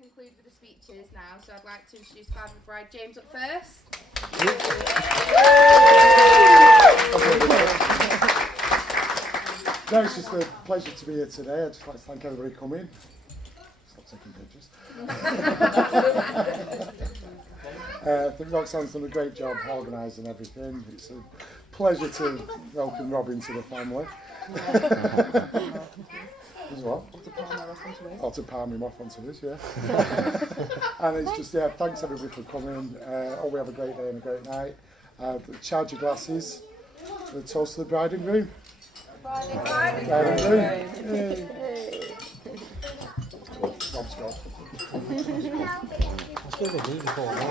conclude with the speeches now, so I'd like to introduce Father of the Bride James up first. No, it's just a pleasure to be here today. I'd just like to thank everybody for coming. Stop taking pictures. I think Roxanne's done a great job organising everything. It's a pleasure to welcome Rob into the family. As well. Or to palm him off onto us, yeah. And it's just, yeah, thanks everybody for coming. Hope we have a great day and a great night. Charge your glasses. The toast to the bride and groom. Bride and groom. Rob's got. Let's do the do before now.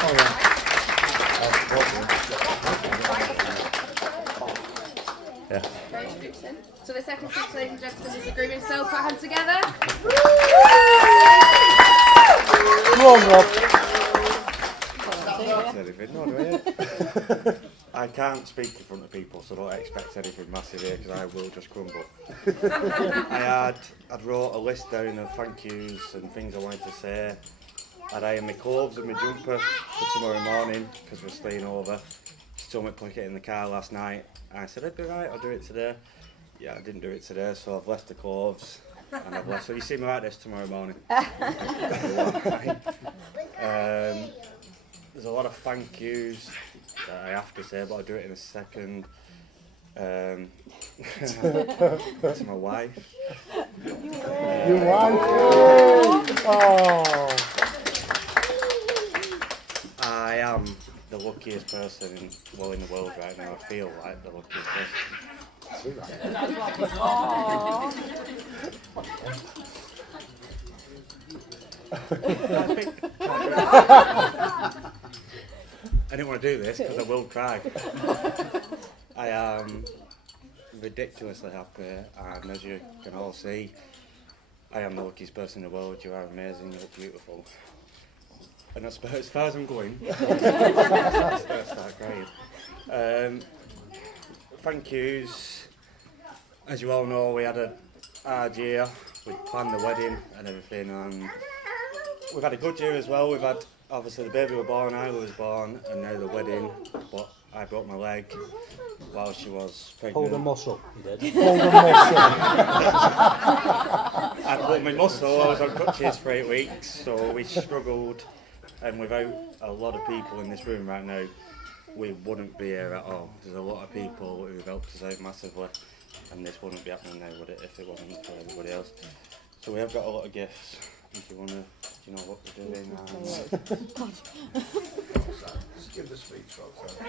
Oh yeah. Yeah. Very introduction. So the second speech, ladies and gentlemen, is the groom himself. Put hands together. Come on, Rob. I can't speak in front of people, so don't expect anything massive here because I will just crumble. I'd wrote a list down of thank yous and things I wanted to say. I'd ironed my clothes and my jumper for tomorrow morning because we're staying over. She told me to put it in the car last night. I said, I'd be right, I'll do it today. Yeah, I didn't do it today, so I've left the clothes and I've left. So you see me like this tomorrow morning. There's a lot of thank yous that I have to say, but I'll do it in a second. To my wife. Your wife. Oh. I am the luckiest person in the world right now. I feel like the luckiest person. I didn't want to do this because I will cry. I am ridiculously happy, and as you can all see, I am the luckiest person in the world. You are amazing, you look beautiful. And that's about as far as I'm going. I'm going to start crying. Thank yous. As you all know, we had a hard year. We planned the wedding and everything, and we've had a good year as well. We've had, obviously, the baby was born, Isla was born, and now the wedding. But I broke my leg while she was pregnant. Hold the muscle, you did. Hold the muscle. I pulled my muscle. I was on crutches for 8 weeks, so we struggled. And without a lot of people in this room right now, we wouldn't be here at all. There's a lot of people who've helped us out massively, and this wouldn't be happening now, would it, if it wasn't for everybody else? So we have got a lot of gifts. If you want to, do you know what we're doing? Just give the speech, Roxanne.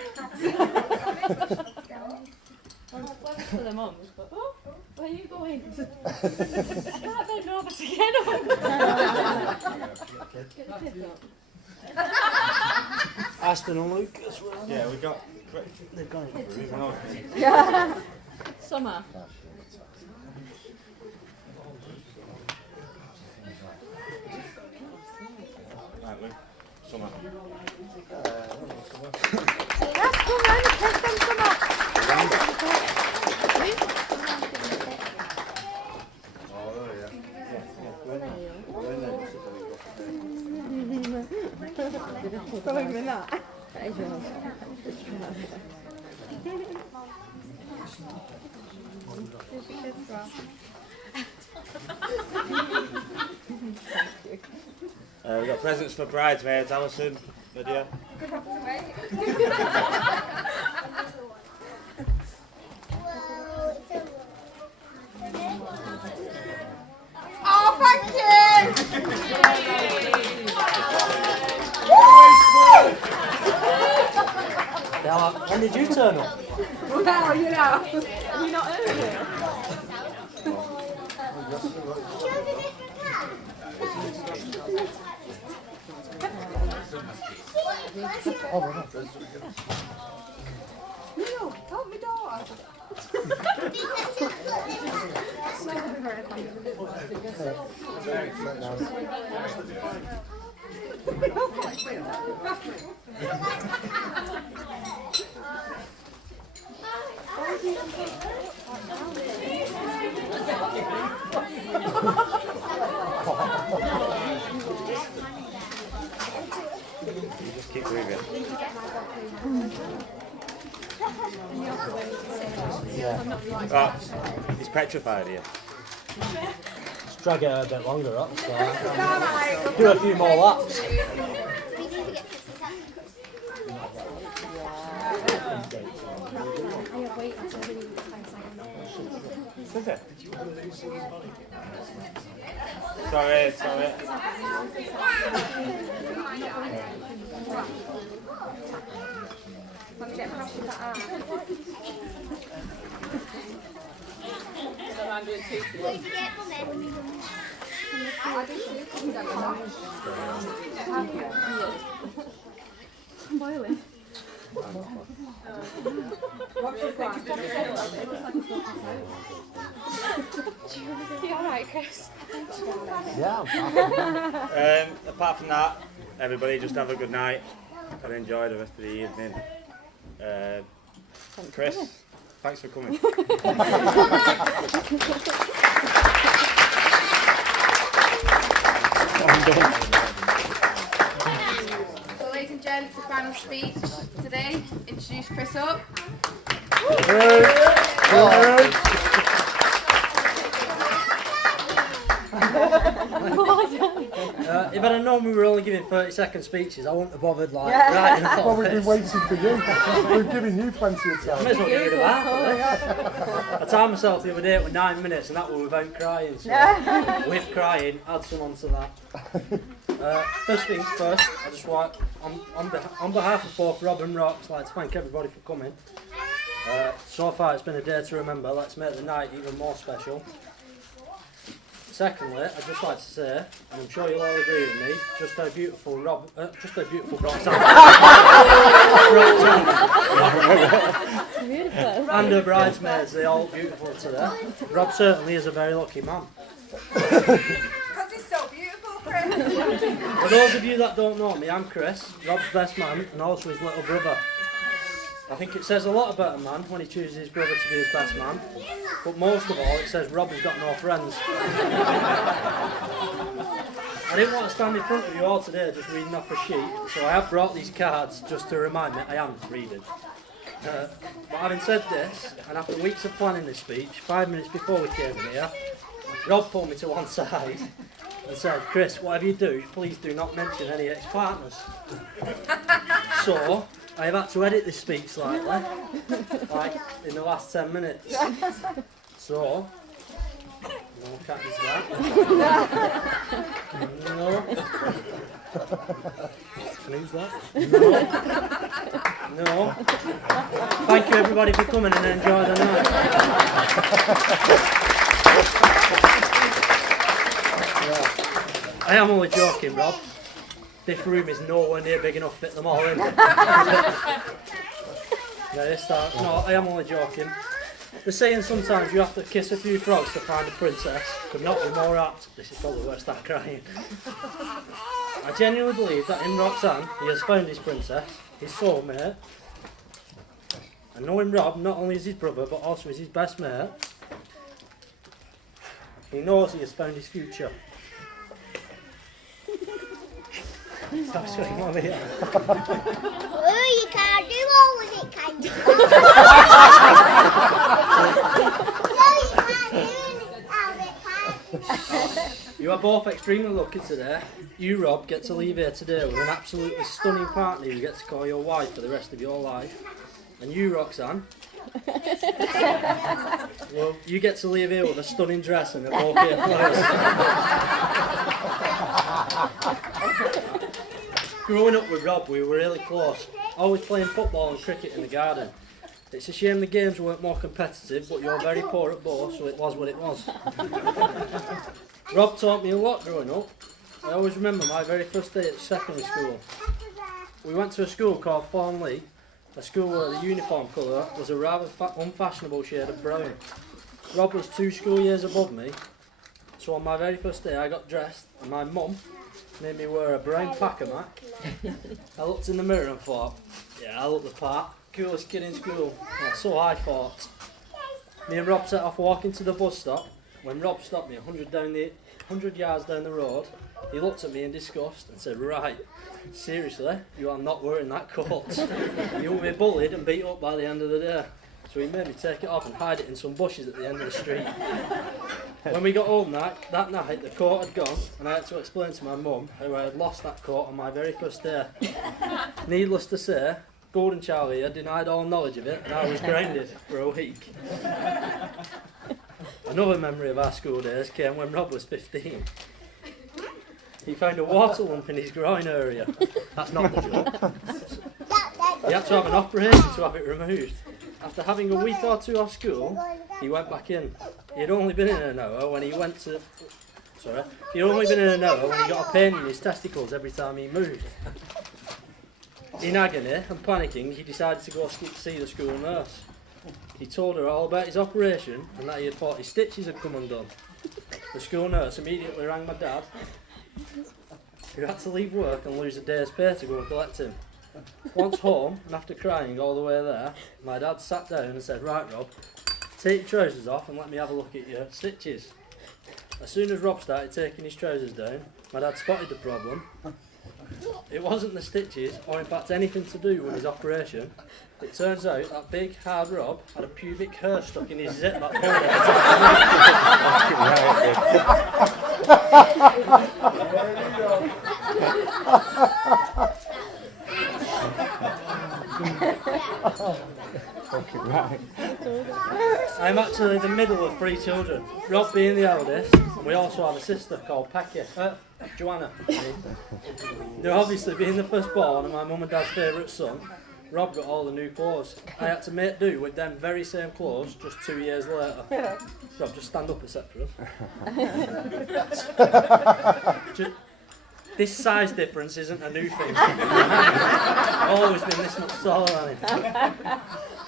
Well, that's for the mums, but where are you going? I can't bend over to get up. Aston and Luke as well. Yeah, we got. They've gone in. Yeah. Summer. Right, Luke. Summer. We've got presents for bridesmaids, Alison, Lydia. Oh, thank you! Now, when did you turn up? Well, you know. Have you not heard it? No, help me, daughter. Keep moving. Right, he's petrified here. Just drag it out a bit longer up. So do a few more laps. Is it? Sorry. You alright, Chris? Yeah, I'm happy. Apart from that, everybody just have a good night and enjoy the rest of the evening. Chris, thanks for coming. So, ladies and gents, the final speech today. Introduce Chris up. If I'd have known we were only giving 30-second speeches, I wouldn't have bothered writing a Well, whole we've been bit. waiting for you. We've given you plenty of I time. may as well get rid of that. I timed myself the other day with 9 minutes, and that was without crying. So with crying, add some on to that. First things first, I just want, on behalf of both Rob and Rox, I'd like to thank everybody for coming. So far, it's been a day to remember. Let's make the night even more special. Secondly, I'd just like to say, and I'm sure you'll all agree with me, just how beautiful Roxanne and her bridesmaids, they're all beautiful today. Rob certainly is a very lucky man. Because he's so beautiful, Chris. For those of you that don't know me, I'm Chris, Rob's best man, and also his little brother. I think it says a lot about a man when he chooses his brother to be his best man, but most of all it says Rob has got no friends. I didn't want to stand in front of you all today just reading off a sheet, so I have brought these cards just to remind me I am reading. But having said this, and after weeks of planning this speech, 5 minutes before we came in here, Rob pulled me to one side and said, "Chris, whatever you do, please do not mention any ex-partners." So I have had to edit this speech slightly, like in the last 10 minutes. So, no cat is that. No. Can I use that? No. No. Thank you everybody for coming and enjoy the night. I am only joking, Rob. This room is nowhere near big enough to fit them all in. No, I am only joking. They're saying sometimes you have to kiss a few frogs to find a princess. Could not be more apt. This is probably where I start crying. I genuinely believe that in Roxanne, he has found his princess, his soulmate. And knowing Rob not only is his brother, but also is his best mate, he knows he has found his future. Stop showing Mommy here. Oh, you can't do all of it, can you? No, you can't do all of it, can you? You are both extremely lucky today. You, Rob, get to leave here today with an absolutely stunning partner you get to call your wife for the rest of your life. And you, Roxanne, well, you get to leave here with a stunning dress and an okay clothes. Growing up with Rob, we were really close, always playing football and cricket in the garden. It's a shame the games weren't more competitive, but you're very poor at both, so it was what it was. Rob taught me a lot growing up. I always remember my very first day at secondary school. We went to a school called Thornley, a school where the uniform colour was a rather unfashionable shade of brown. Rob was 2 school years above me, so on my very first day I got dressed and my mum made me wear a brown packer mac. I looked in the mirror and thought, yeah, I look the part, coolest kid in school. Well, so I thought. Me and Rob set off walking to the bus stop when Rob stopped me 100 100 yards down the road, he looked at me in disgust and said, "Right, seriously, you are not wearing that coat. You will be bullied and beat up by the end of the day." So he made me take it off and hide it in some bushes at the end of the street. When we got home that night, the coat had gone, and I had to explain to my mum how I had lost that coat on my very first day. Needless to say, Golden Charlie here denied all knowledge of it, and I was grounded for a week. Another memory of our school days came when Rob was 15. He found a water lump in his groin area. That's not the joke. He had to have an operation to have it removed. After having a week or two off school, he went back in. He had only been in an hour when he got a pain in his testicles every time he moved. In agony and panicking, he decided to go see the school nurse. He told her all about his operation and that he had thought his stitches had come undone. The school nurse immediately rang my dad, who had to leave work and lose a day's pay to go and collect him. Once home, and after crying all the way there, my dad sat down and said, "Right, Rob, take your trousers off and let me have a look at your stitches." As soon as Rob started taking his trousers down, my dad spotted the problem. It wasn't the stitches, or in fact anything to do with his operation. It turns out that big, hard Rob had a pubic hair stuck in his zip-lock I'm actually the middle of 3 children, Rob being the eldest, and we also have a sister called Joanna. Though obviously being the firstborn and my mum and dad's favourite son, Rob got all the new clothes. I had to make do with them very same clothes just 2 years later. Rob, just stand up a sec for us. This size difference isn't a new thing. I've always been this much taller than him.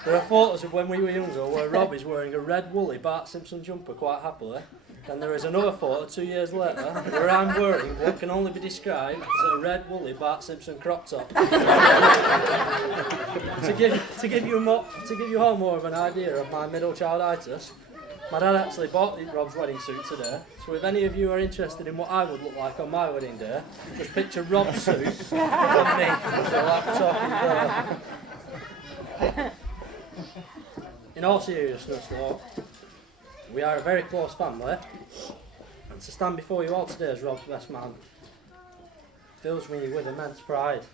There are photos of when we were younger where Rob is wearing a red woolly Bart Simpson jumper quite happily. And there is another photo 2 years later where I'm wearing what can only be described as a red woolly Bart Simpson crop top. to give you all more of an idea of my middle childitis, my dad actually bought Rob's wedding suit today, so if any of you are interested in what I would look like on my wedding day, just picture Rob's suit and me. So like we're talking there. In all seriousness though, we are a very close family, and to stand before you all today as Rob's best man fills me with immense pride.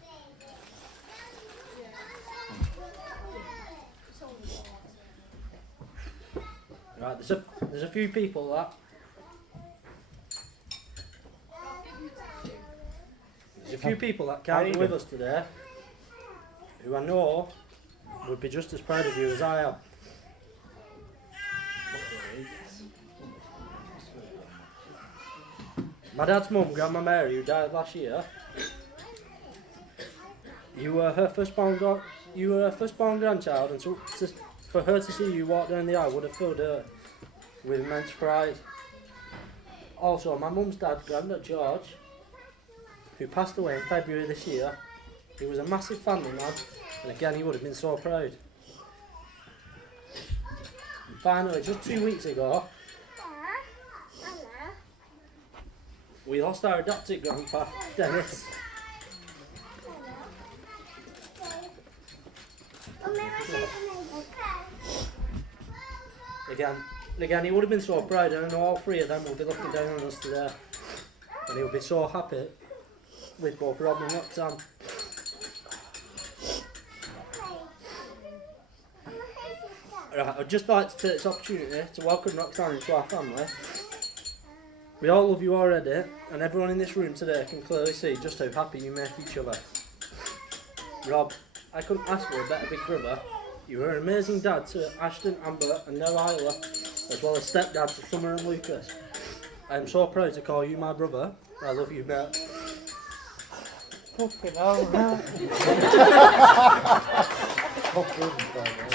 Right, there's a few people that can't be with us today, who I know would be just as proud of you as I am. My dad's mum, Grandma Mary, who died last year, you were her firstborn grandchild, and for her to see you walk down the aisle would have filled her with immense pride. Also, my mum's dad's granddad, George, who passed away in February this year, he was a massive family man, and again he would have been so proud. And finally, just 2 weeks ago, we lost our adopted grandpa, Dennis. Again, he would have been so proud, and I know all 3 of them will be looking down on us today, and he'll be so happy with both Rob and Roxanne. Right, I'd just like to take this opportunity to welcome Roxanne into our family. We all love you already, and everyone in this room today can clearly see just how happy you make each other. Rob, I couldn't ask for a better big brother. You were an amazing dad to Ashton, Amber and now Isla, as well as stepdad to Summer and Lucas. I am so proud to call you my brother. I love you, mate. So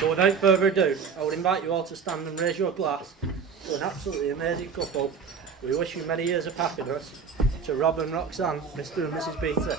without further ado, I would invite you all to stand and raise your glass to an absolutely amazing couple. We wish you many years of happiness. To Rob and Roxanne, Mr. and Mrs Beatty.